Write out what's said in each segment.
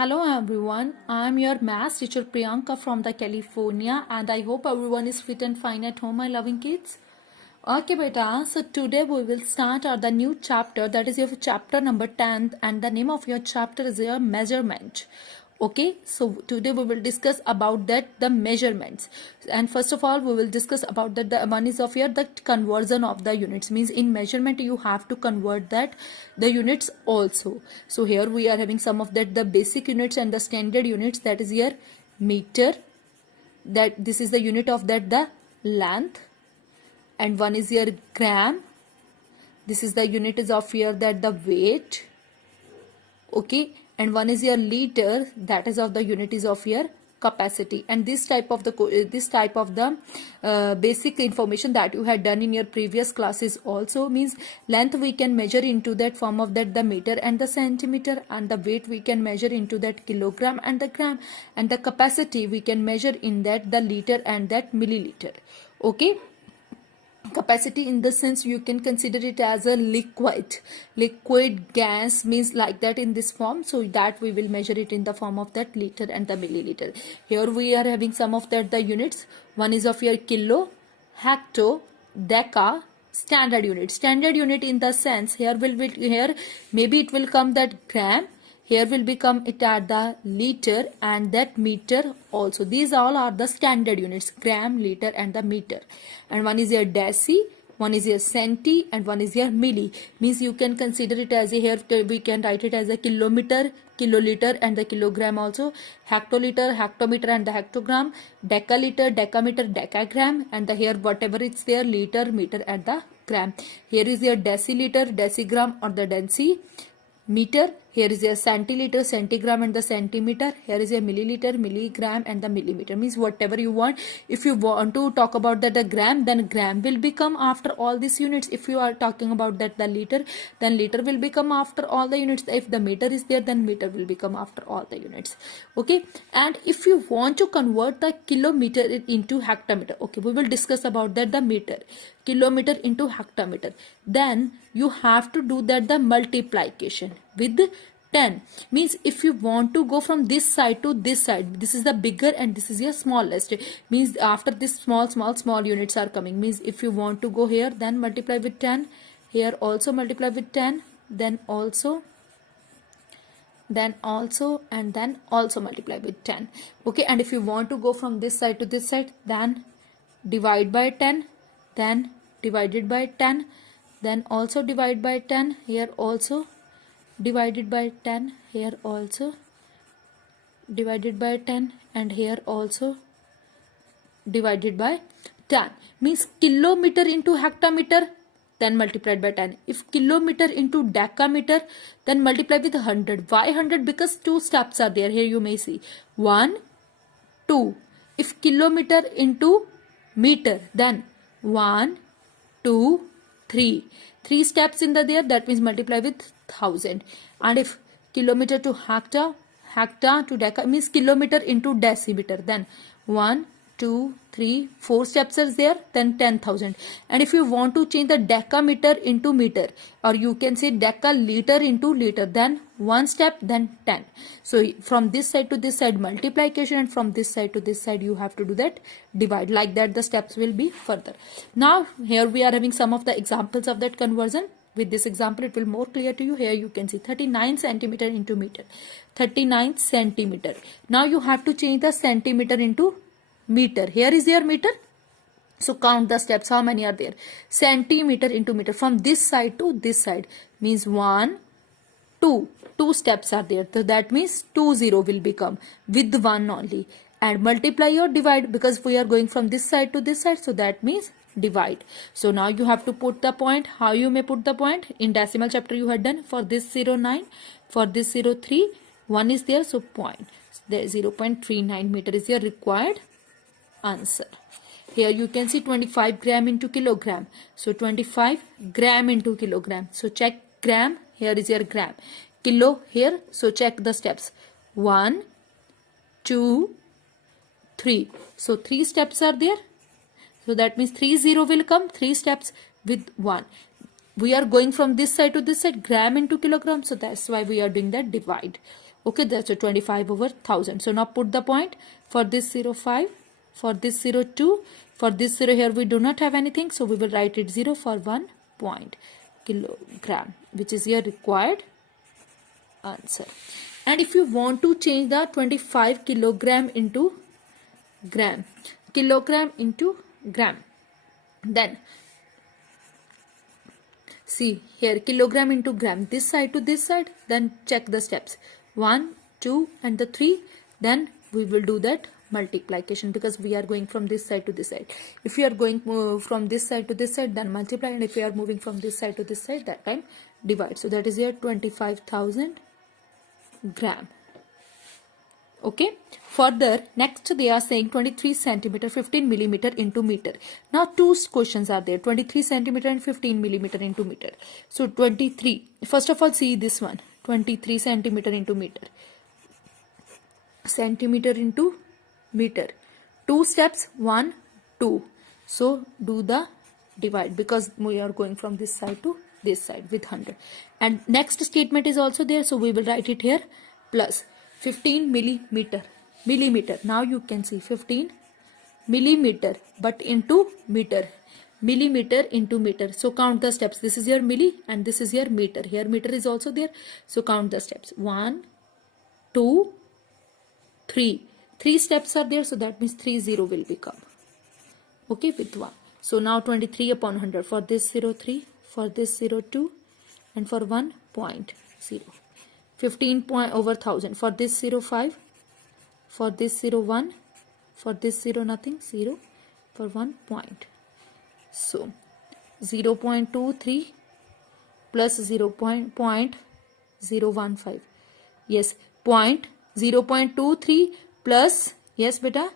Hello everyone, I am your maths teacher Priyanka from the California and I hope everyone is fit and fine at home, my loving kids. Okay beta, so today we will start the new chapter, that is your chapter number 10, and the name of your chapter is your measurement. Okay, so today we will discuss about that the measurements, and first of all we will discuss about that the one is of your the conversion of the units, means in measurement you have to convert that the units also. So here we are having some of that the basic units and the standard units, that is your meter, that this is the unit of that the length, and one is your gram, this is the unit is of your that the weight. Okay, and one is your liter, that is of the unit is of your capacity. And this type of the basic information that you had done in your previous classes also, means length we can measure into that form of that the meter and the centimeter, and the weight we can measure into that kilogram and the gram, and the capacity we can measure in that the liter and that milliliter. Okay, capacity in the sense you can consider it as a liquid gas, means like that in this form, so that we will measure it in the form of that liter and the milliliter. Here we are having some of that the units, one is of your kilo, hecto, deca, standard unit in the sense here here maybe it will come that gram, here will become it at the liter and that meter also. These all are the standard units, gram, liter and the meter. And one is your deci, one is your centi, and one is your milli. Means you can consider it as a, here we can write it as a kilometer, kiloliter and the kilogram also, hectoliter, hectometer and the hectogram, decaliter, decameter, decagram, and the here whatever it's there, liter, meter and the gram. Here is your deciliter, decigram or the decimeter. Here is your centiliter, centigram and the centimeter. Here is your milliliter, milligram and the millimeter. Means whatever you want. If you want to talk about that the gram, then gram will become after all these units. If you are talking about that the liter, then liter will become after all the units. If the meter is there, then meter will become after all the units. Okay, and if you want to convert the kilometer into hectometer, okay, we will discuss about that the meter, kilometer into hectometer, then you have to do that the multiplication with 10. Means if you want to go from this side to this side, this is the bigger and this is your smallest, means after this small units are coming, means if you want to go here, then multiply with 10, here also multiply with 10, then also and then also multiply with 10. Okay, and if you want to go from this side to this side, then divide by 10, then divided by 10, then also divide by 10, here also divided by 10, here also divided by 10, and here also divided by 10. Means kilometer into hectometer, then multiplied by 10. If kilometer into decameter, then multiply with 100. Why 100? Because two steps are there. Here you may see 1, 2. If kilometer into meter, then 1, 2, 3. 3 steps in the there, that means multiply with 1000. And if kilometer to hectare to deca, means kilometer into decimeter, then 1, 2, 3, 4 steps are there, then 10,000. And if you want to change the decameter into meter, or you can say decaliter into liter, then 1 step, then 10. So from this side to this side multiplication, and from this side to this side you have to do that divide. Like that the steps will be further. Now here we are having some of the examples of that conversion. With this example it will more clear to you. Here you can see 39 centimeter into meter, 39 centimeter. Now you have to change the centimeter into meter. Here is your meter, so count the steps, how many are there. Centimeter into meter, from this side to this side, means 1, 2 steps are there, so that means 20 will become with 1 only. And multiply or divide, because we are going from this side to this side, so that means divide. So now you have to put the point. How you may put the point? In decimal chapter you had done. For this 09, for this 03, 1 is there, so point. There 0.39 meter is your required answer. Here you can see 25 gram into kilogram, so 25 gram into kilogram, so check gram, here is your gram, kilo here, so check the steps, 1, 2, 3, so 3 steps are there, so that means 30 will come, 3 steps with 1. We are going from this side to this side, gram into kilogram, so that's why we are doing that divide. Okay, that's a 25 over 1000. So now put the point for this 05, for this 02, for this 0 here we do not have anything, so we will write it 0 for 1 point kilogram, which is your required answer. And if you want to change the 25 kilogram into gram, kilogram into gram, then see here, kilogram into gram, this side to this side, then check the steps 1, 2 and the 3, then we will do that multiplication, because we are going from this side to this side. If you are going from this side to this side, then multiply, and if you are moving from this side to this side, that time divide. So that is your 25,000 gram. Okay, further next they are saying 23 centimeter 15 millimeter into meter. Now two questions are there, 23 centimeter and 15 millimeter into meter. So 23, first of all see this one, 23 centimeter into meter, centimeter into meter, two steps, 1 2. So do the divide, because we are going from this side to this side with 100. And next statement is also there, so we will write it here, plus 15 millimeter. Now you can see 15 millimeter, but into meter, millimeter into meter. So count the steps, this is your milli and this is your meter, here meter is also there. So count the steps, 1 2 3, 3 steps are there, so that means 30 will become, okay, with 1. So now 23 upon 100 for this 03, for this 02 and for 1.0, 15 point over 1000 for this 05, for this 01, for this 0 nothing, 0 for 1 point. So 0.23 plus 0.015, yes, 0.23 plus, yes beta,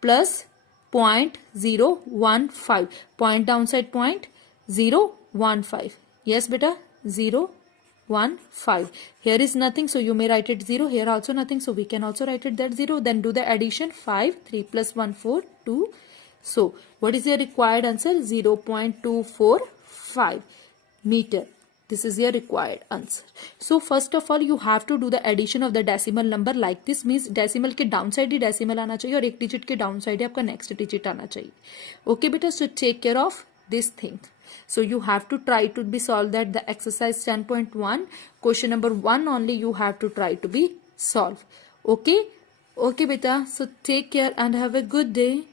plus 0.015, point downside 0.015, yes beta, 0.015. Here is nothing, so you may write it 0, here also nothing, so we can also write it that 0. Then do the addition, 5, 3 plus 1, 4, 2. So what is your required answer? 0.245 meter. This is your required answer. So first of all you have to do the addition of the decimal number like this, means decimal के down side ही decimal आना चाहिए और एक digit के down side ही आपका next digit आना चाहिए. Okay beta, so take care of this thing. So you have to try to be solved that the exercise 10.1 question number 1 only you have to try to be solved. Okay beta, so take care and have a good day.